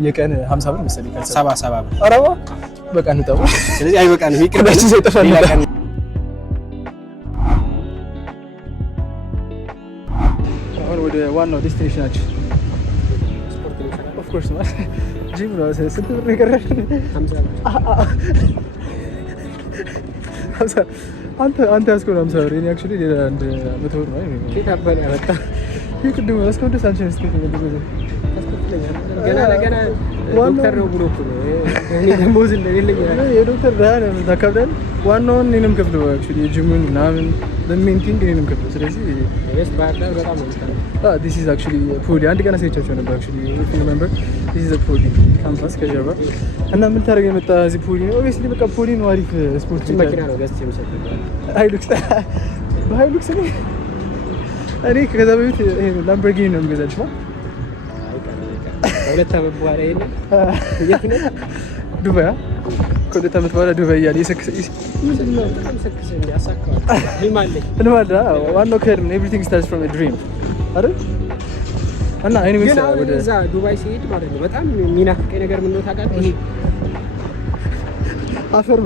የቀን 50 ብር መሰለኝ 70 ብር። ኧረ በቃ እንጠው። ስለዚህ አይበቃንም፣ ይቅርታችን ሳይጠፋን አሁን ወደ ዋናው ዴስቲኔሽናችን ኦፍ ኮርስ ማለት ጂም ነው። ስንት ብር የቀረሽ? 50 አንተ ያዝከው 50 ብር። እኔ አክቹሊ ሌላ አንድ 100 ብር ነው። ኬት አባል ያመጣ ይቅድም እስከ ሳንቸን እስከ ገና ዶክተር ነው ብሎ ነው። እኔ ደሞዝ እንደሌለኝ የዶክተር ዳን ተከብደን ዋናውን እኔንም ከፍለው አክቹሊ የጂሙን ምናምን ለሜንቲንግ እኔንም ከፍለው። ስለዚህ ወይስ ባህርዳር በጣም ነው የምታውቀው? this is actually ፖሊ አንድ ቀን አሳይቻቸው ነበር actually if you remember this is a ፖሊ ካምፓስ ከጀርባ እና ምን ታደርግ የመጣ እዚህ ፖሊ ነው obviously በቃ ፖሊ ነው አሪፍ ስፖርት መኪና ነው ገዝቼ የምሰጥህ ሃይሉክስ በሃይሉክስ ነው። እኔ ከዛ በፊት ይሄ ላምበርጊኒ ነው የምገዛልሽ ማለት ሁለት ዓመት በኋላ ይሄን የት ነው ዱባይ ከሁለት ዓመት በኋላ ዱባይ ያለ ይሰክስ ምንድነው ሰክስ እንዲያሳካው ህልማለኝ ዋናው ከድም everything starts from a dream አይደል? እና ኤኒዌይስ ወደ እዛ ዱባይ ሲሄድ ማለት ነው በጣም የሚናፍቀኝ ነገር ምን ነው ታውቃለህ? ይሄ አፈሩ